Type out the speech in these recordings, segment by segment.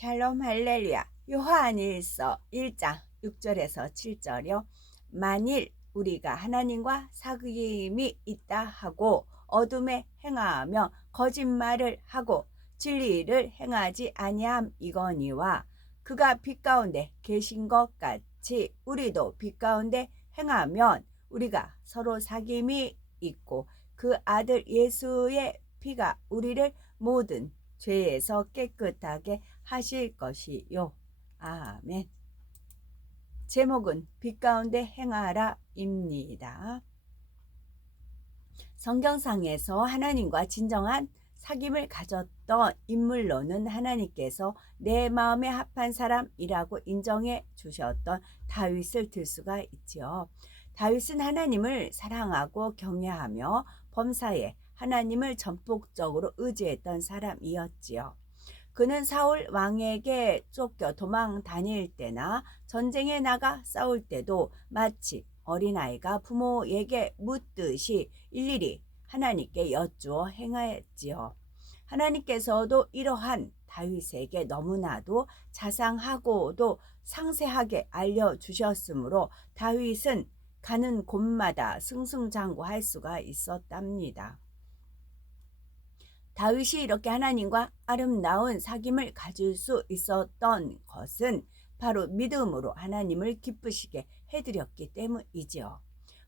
샬롬 할렐루야. 요한일서 1장 6절에서 7절이요. 만일 우리가 하나님과 사귐이 있다 하고 어둠에 행하며 거짓말을 하고 진리를 행하지 아니함 이거니와 그가 빛 가운데 계신 것 같이 우리도 빛 가운데 행하면 우리가 서로 사귐이 있고 그 아들 예수의 피가 우리를 모든 죄에서 깨끗하게 하실 것이요. 아멘. 제목은 빛 가운데 행하라 입니다. 성경상에서 하나님과 진정한 사귐을 가졌던 인물로는 하나님께서 내 마음에 합한 사람이라고 인정해 주셨던 다윗을 들 수가 있지요. 다윗은 하나님을 사랑하고 경외하며 범사에 하나님을 전폭적으로 의지했던 사람이었지요. 그는 사울 왕에게 쫓겨 도망 다닐 때나 전쟁에 나가 싸울 때도 마치 어린아이가 부모에게 묻듯이 일일이 하나님께 여쭈어 행하였지요. 하나님께서도 이러한 다윗에게 너무나도 자상하고도 상세하게 알려주셨으므로 다윗은 가는 곳마다 승승장구할 수가 있었답니다. 다윗이 이렇게 하나님과 아름다운 사귐을 가질 수 있었던 것은 바로 믿음으로 하나님을 기쁘시게 해드렸기 때문이지요.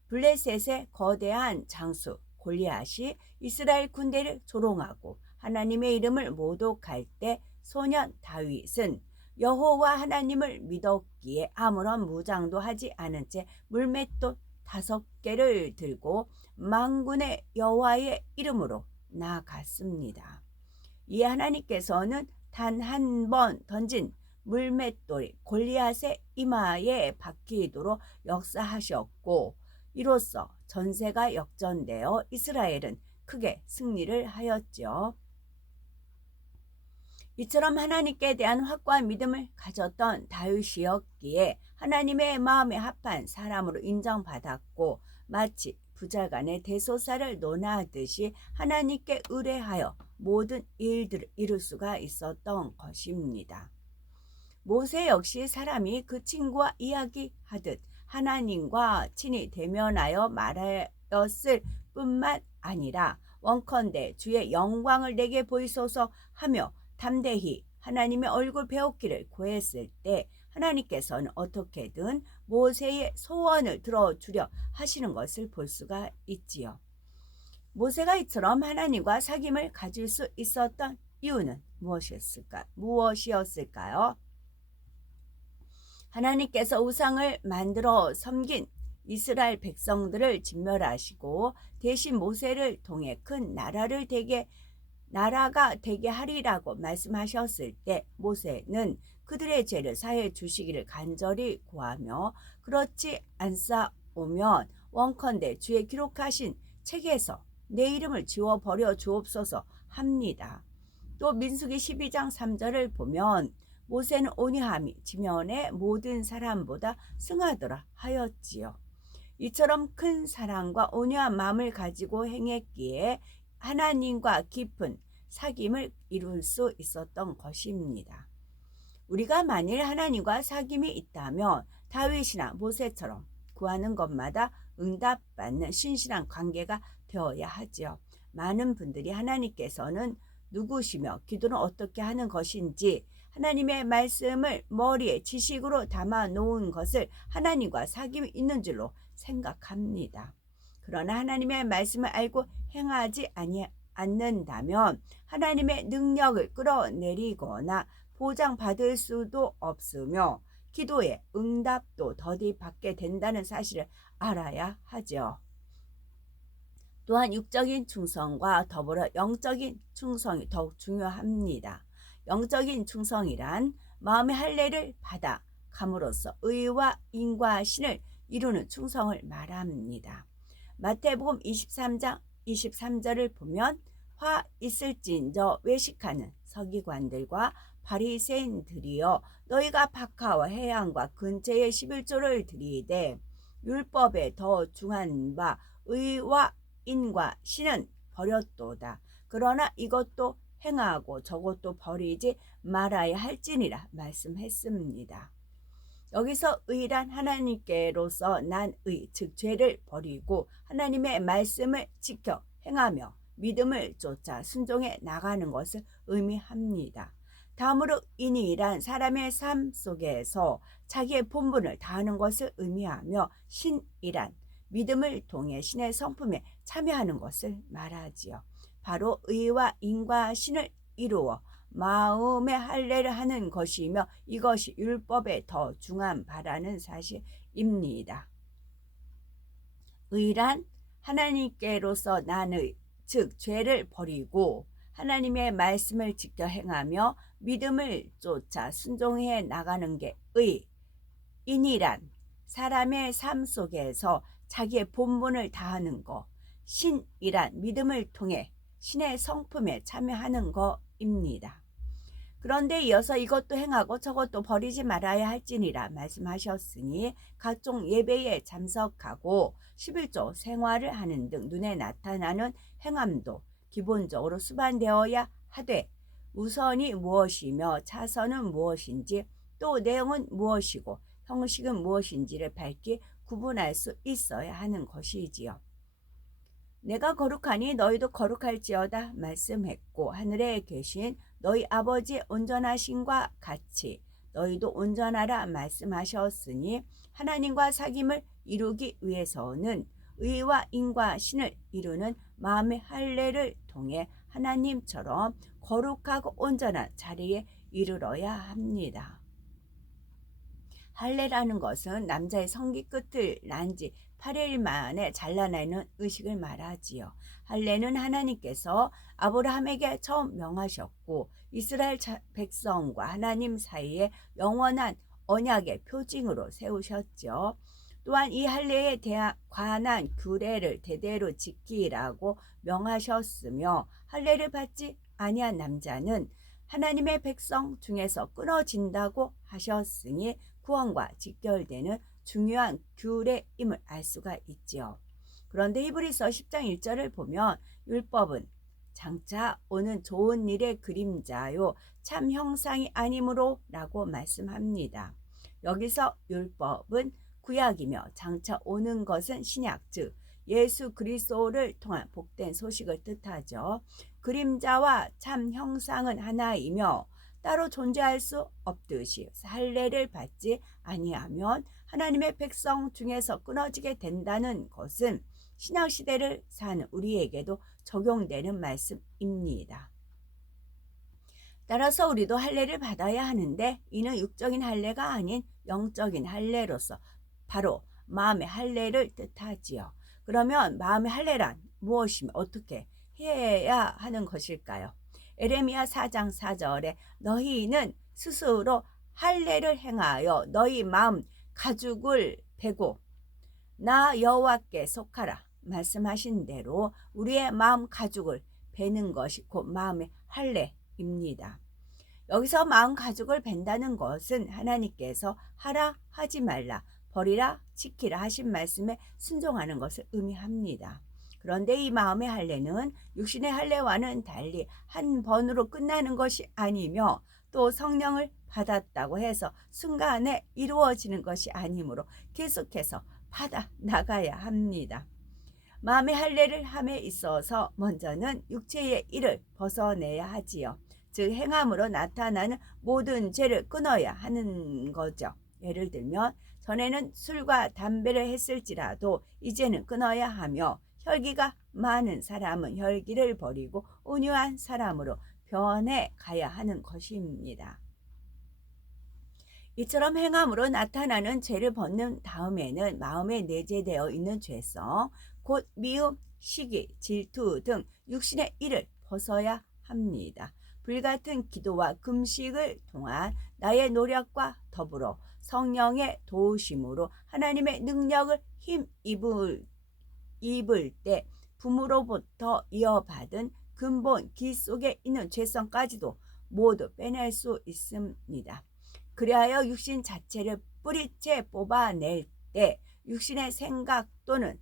블레셋의 거대한 장수 골리앗이 이스라엘 군대를 조롱하고 하나님의 이름을 모독할 때 소년 다윗은 여호와 하나님을 믿었기에 아무런 무장도 하지 않은 채 물맷돌 5개를 들고 만군의 여호와의 이름으로 나아갔습니다. 이에 하나님께서는 단 한 번 던진 물맷돌이 골리앗의 이마에 박히도록 역사하셨고 이로써 전세가 역전되어 이스라엘은 크게 승리를 하였죠. 이처럼 하나님께 대한 확고한 믿음을 가졌던 다윗이었기에 하나님의 마음에 합한 사람으로 인정받았고 마치 부자간의 대소사를 논하듯이 하나님께 의뢰하여 모든 일들을 이룰 수가 있었던 것입니다. 모세 역시 사람이 그 친구와 이야기하듯 하나님과 친히 대면하여 말하였을 뿐만 아니라 원컨대 주의 영광을 내게 보이소서 하며 담대히 하나님의 얼굴 배웠기를 구했을 때 하나님께서는 어떻게든 모세의 소원을 들어주려 하시는 것을 볼 수가 있지요. 모세가 이처럼 하나님과 사귐을 가질 수 있었던 이유는 무엇이었을까요? 하나님께서 우상을 만들어 섬긴 이스라엘 백성들을 진멸하시고 대신 모세를 통해 큰 나라가 되게 하리라고 말씀하셨을 때 모세는 그들의 죄를 사해 주시기를 간절히 구하며 그렇지 않사오면 원컨대 주의 기록하신 책에서 내 이름을 지워버려 주옵소서 합니다. 또 민수기 12장 3절을 보면 모세는 온유함이 지면의 모든 사람보다 승하더라 하였지요. 이처럼 큰 사랑과 온유한 마음을 가지고 행했기에 하나님과 깊은 사귐을 이룰 수 있었던 것입니다. 우리가 만일 하나님과 사귐이 있다면 다윗이나 모세처럼 구하는 것마다 응답받는 신실한 관계가 되어야 하지요. 많은 분들이 하나님께서는 누구시며 기도는 어떻게 하는 것인지 하나님의 말씀을 머리에 지식으로 담아 놓은 것을 하나님과 사귐이 있는 줄로 생각합니다. 그러나 하나님의 말씀을 알고 행하지 않는다면 하나님의 능력을 끌어내리거나 보장받을 수도 없으며 기도의 응답도 더디 받게 된다는 사실을 알아야 하죠. 또한 육적인 충성과 더불어 영적인 충성이 더욱 중요합니다. 영적인 충성이란 마음의 할례를 받아 감으로써 의와 인과신을 이루는 충성을 말합니다. 마태복음 23장 23절을 보면 화 있을진저 외식하는 서기관들과 바리새인들이여 너희가 박하와 해양과 근처에 11조를 드리되 율법에 더 중한 바 의와 인과 신은 버렸도다. 그러나 이것도 행하고 저것도 버리지 말아야 할지니라 말씀했습니다. 여기서 의란 하나님께로서 난 의, 즉 죄를 버리고 하나님의 말씀을 지켜 행하며 믿음을 쫓아 순종해 나가는 것을 의미합니다. 다음으로 인이란 사람의 삶 속에서 자기의 본분을 다하는 것을 의미하며 신이란 믿음을 통해 신의 성품에 참여하는 것을 말하지요. 바로 의와 인과 신을 이루어 마음의 할례를 하는 것이며 이것이 율법의 더 중한 바라는 사실입니다. 의란 하나님께로서 난의, 즉 죄를 버리고 하나님의 말씀을 지켜 행하며 믿음을 쫓아 순종해 나가는 게 의. 인이란 사람의 삶 속에서 자기의 본분을 다하는 것. 신이란 믿음을 통해 신의 성품에 참여하는 것입니다. 그런데 이어서 이것도 행하고 저것도 버리지 말아야 할지니라 말씀하셨으니 각종 예배에 참석하고 11조 생활을 하는 등 눈에 나타나는 행함도 기본적으로 수반되어야 하되 우선이 무엇이며 차선은 무엇인지 또 내용은 무엇이고 형식은 무엇인지를 밝히 구분할 수 있어야 하는 것이지요. 내가 거룩하니 너희도 거룩할지어다 말씀했고 하늘에 계신 너희 아버지의 온전하심과 같이 너희도 온전하라 말씀하셨으니 하나님과 사귐을 이루기 위해서는 의와 인과 신을 이루는 마음의 할례를 통해 하나님처럼 거룩하고 온전한 자리에 이르러야 합니다. 할례라는 것은 남자의 성기 끝을 난지 8일 만에 잘라내는 의식을 말하지요. 할례는 하나님께서 아브라함에게 처음 명하셨고 이스라엘 백성과 하나님 사이에 영원한 언약의 표징으로 세우셨죠. 또한 이 할례에 관한 규례를 대대로 지키라고 명하셨으며 할례를 받지 아니한 남자는 하나님의 백성 중에서 끊어진다고 하셨으니 구원과 직결되는 중요한 규례임을 알 수가 있지요. 그런데 히브리서 10장 1절을 보면 율법은 장차 오는 좋은 일의 그림자요 참 형상이 아니므로 라고 말씀합니다. 여기서 율법은 구약이며 장차 오는 것은 신약, 즉 예수 그리스도를 통한 복된 소식을 뜻하죠. 그림자와 참 형상은 하나이며 따로 존재할 수 없듯이 할례를 받지 아니하면 하나님의 백성 중에서 끊어지게 된다는 것은 신약시대를 사는 우리에게도 적용되는 말씀입니다. 따라서 우리도 할례를 받아야 하는데 이는 육적인 할례가 아닌 영적인 할례로서 바로 마음의 할례를 뜻하지요. 그러면 마음의 할례란 무엇이며 어떻게 해야 하는 것일까요? 에레미야 4장 4절에 너희는 스스로 할례를 행하여 너희 마음 가죽을 베고 나 여호와께 속하라 말씀하신 대로 우리의 마음 가죽을 베는 것이 곧 마음의 할례입니다. 여기서 마음 가죽을 벤다는 것은 하나님께서 하라 하지 말라 버리라 지키라 하신 말씀에 순종하는 것을 의미합니다. 그런데 이 마음의 할례는 육신의 할례와는 달리 한 번으로 끝나는 것이 아니며 또 성령을 받았다고 해서 순간에 이루어지는 것이 아니므로 계속해서 받아 나가야 합니다. 마음의 할례를 함에 있어서 먼저는 육체의 일을 벗어내야 하지요. 즉 행함으로 나타나는 모든 죄를 끊어야 하는 거죠. 예를 들면 전에는 술과 담배를 했을지라도 이제는 끊어야 하며 혈기가 많은 사람은 혈기를 버리고 온유한 사람으로 변해 가야 하는 것입니다. 이처럼 행함으로 나타나는 죄를 벗는 다음에는 마음에 내재되어 있는 죄성, 곧 미움, 시기, 질투 등 육신의 일을 벗어야 합니다. 불같은 기도와 금식을 통한 나의 노력과 더불어 성령의 도우심으로 하나님의 능력을 힘입을 때 부모로부터 이어받은 근본 기 속에 있는 죄성까지도 모두 빼낼 수 있습니다. 그리하여 육신 자체를 뿌리째 뽑아낼 때 육신의 생각 또는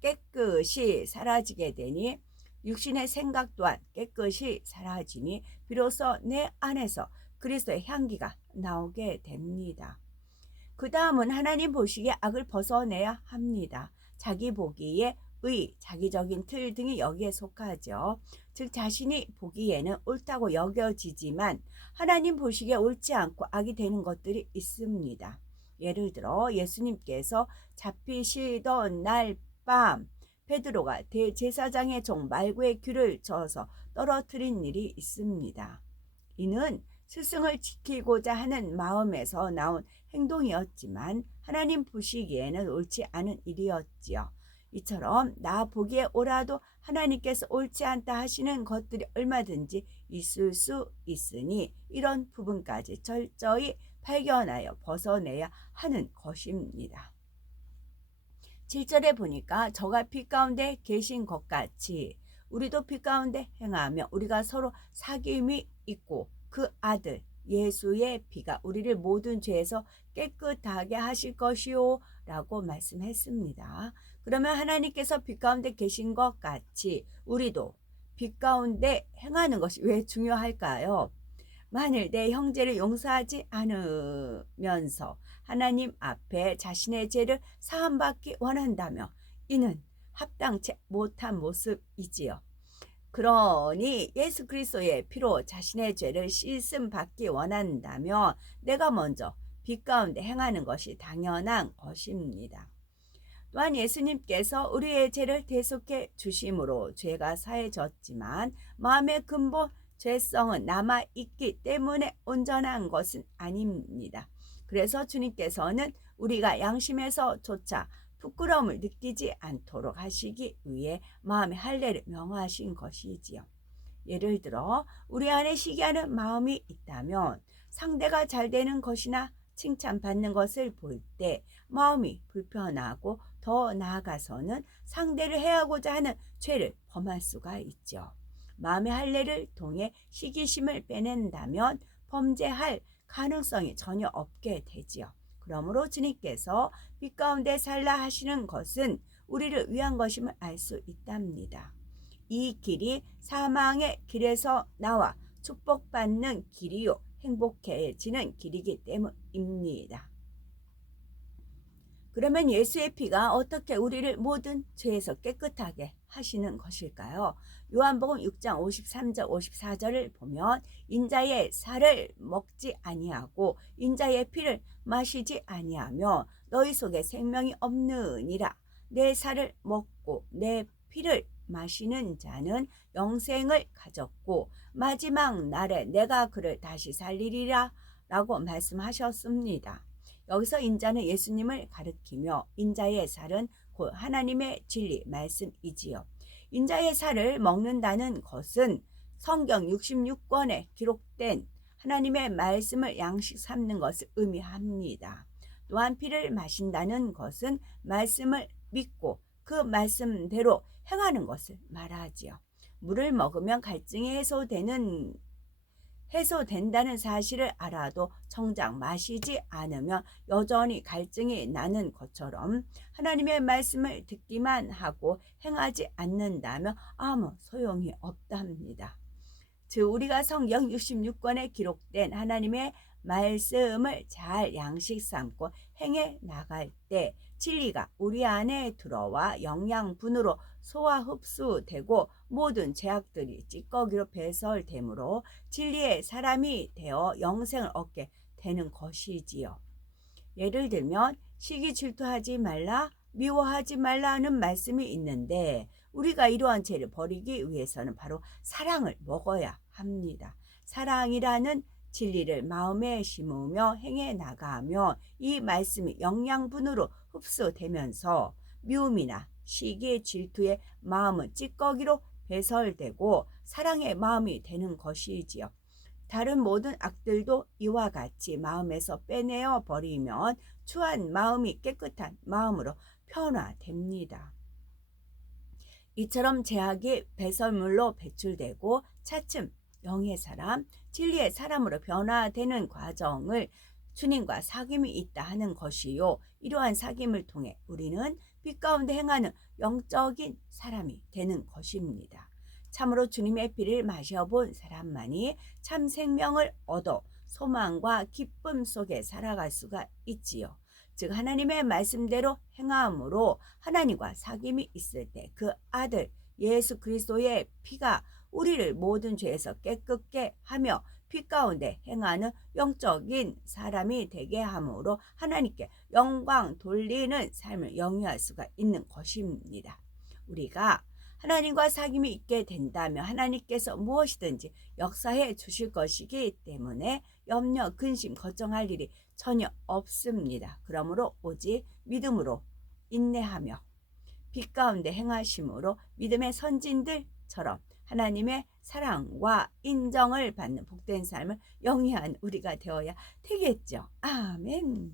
깨끗이 사라지게 되니 육신의 생각 또한 깨끗이 사라지니 비로소 내 안에서 그리스도의 향기가 나오게 됩니다. 그 다음은 하나님 보시기에 악을 벗어내야 합니다. 자기 보기에 의, 자기적인 틀 등이 여기에 속하죠. 즉 자신이 보기에는 옳다고 여겨지지만 하나님 보시기에 옳지 않고 악이 되는 것들이 있습니다. 예를 들어 예수님께서 잡히시던 날 밤 베드로가 대제사장의 종 말구의 귀를 저어서 떨어뜨린 일이 있습니다. 이는 스승을 지키고자 하는 마음에서 나온 행동이었지만 하나님 보시기에는 옳지 않은 일이었지요. 이처럼 나 보기에 옳아도 하나님께서 옳지 않다 하시는 것들이 얼마든지 있을 수 있으니 이런 부분까지 철저히 발견하여 벗어내야 하는 것입니다. 7절에 보니까 저가 빛 가운데 계신 것 같이 우리도 빛 가운데 행하며 우리가 서로 사귐이 있고 그 아들 예수의 피가 우리를 모든 죄에서 깨끗하게 하실 것이요 라고 말씀했습니다. 그러면 하나님께서 빛 가운데 계신 것 같이 우리도 빛 가운데 행하는 것이 왜 중요할까요? 만일 내 형제를 용서하지 않으면서 하나님 앞에 자신의 죄를 사함받기 원한다며 이는 합당치 못한 모습이지요. 그러니 예수 그리스도의 피로 자신의 죄를 씻음 받기 원한다면 내가 먼저 빛 가운데 행하는 것이 당연한 것입니다. 또한 예수님께서 우리의 죄를 대속해 주심으로 죄가 사해졌지만 마음의 근본 죄성은 남아있기 때문에 온전한 것은 아닙니다. 그래서 주님께서는 우리가 양심에서조차 부끄러움을 느끼지 않도록 하시기 위해 마음의 할례를 명하신 것이지요. 예를 들어 우리 안에 시기하는 마음이 있다면 상대가 잘 되는 것이나 칭찬받는 것을 볼 때 마음이 불편하고 더 나아가서는 상대를 해하고자 하는 죄를 범할 수가 있죠. 마음의 할례를 통해 시기심을 빼낸다면 범죄할 가능성이 전혀 없게 되지요. 그러므로 주님께서 빛 가운데 살라 하시는 것은 우리를 위한 것임을 알 수 있답니다. 이 길이 사망의 길에서 나와 축복받는 길이요 행복해지는 길이기 때문입니다. 그러면 예수의 피가 어떻게 우리를 모든 죄에서 깨끗하게 하시는 것일까요? 요한복음 6장 53절 54절을 보면 인자의 살을 먹지 아니하고 인자의 피를 마시지 아니하며 너희 속에 생명이 없느니라. 내 살을 먹고 내 피를 마시는 자는 영생을 가졌고 마지막 날에 내가 그를 다시 살리리라 라고 말씀하셨습니다. 여기서 인자는 예수님을 가리키며 인자의 살은 곧 하나님의 진리 말씀이지요. 인자의 살을 먹는다는 것은 성경 66권에 기록된 하나님의 말씀을 양식 삼는 것을 의미합니다. 또한 피를 마신다는 것은 말씀을 믿고 그 말씀대로 행하는 것을 말하지요. 물을 먹으면 갈증이 해소된다는 사실을 알아도 정작 마시지 않으면 여전히 갈증이 나는 것처럼 하나님의 말씀을 듣기만 하고 행하지 않는다면 아무 소용이 없답니다. 즉 우리가 성경 66권에 기록된 하나님의 말씀을 잘 양식 삼고 행해 나갈 때 진리가 우리 안에 들어와 영양분으로 소화 흡수되고 모든 죄악들이 찌꺼기로 배설되므로 진리의 사람이 되어 영생을 얻게 되는 것이지요. 예를 들면 시기 질투하지 말라 미워하지 말라는 말씀이 있는데 우리가 이러한 죄를 버리기 위해서는 바로 사랑을 먹어야 합니다. 사랑이라는 진리를 마음에 심으며 행해 나가며 이 말씀이 영양분으로 흡수되면서 미움이나 시기 질투의 마음은 찌꺼기로 배설되고 사랑의 마음이 되는 것이지요. 다른 모든 악들도 이와 같이 마음에서 빼내어 버리면 추한 마음이 깨끗한 마음으로 변화됩니다. 이처럼 죄악이 배설물로 배출되고 차츰 영의 사람, 진리의 사람으로 변화되는 과정을 주님과 사귐이 있다 하는 것이요. 이러한 사귐을 통해 우리는 빛 가운데 행하는 영적인 사람이 되는 것입니다. 참으로 주님의 피를 마셔본 사람만이 참 생명을 얻어 소망과 기쁨 속에 살아갈 수가 있지요. 즉 하나님의 말씀대로 행함으로 하나님과 사귐이 있을 때 그 아들 예수 그리스도의 피가 우리를 모든 죄에서 깨끗게 하며 피 가운데 행하는 영적인 사람이 되게 함으로 하나님께 영광 돌리는 삶을 영위할 수가 있는 것입니다. 우리가 하나님과 사귐이 있게 된다면 하나님께서 무엇이든지 역사해 주실 것이기 때문에 염려, 근심, 걱정할 일이 전혀 없습니다. 그러므로 오직 믿음으로 인내하며 빛 가운데 행하심으로 믿음의 선진들처럼 하나님의 사랑과 인정을 받는 복된 삶을 영위한 우리가 되어야 되겠죠. 아멘.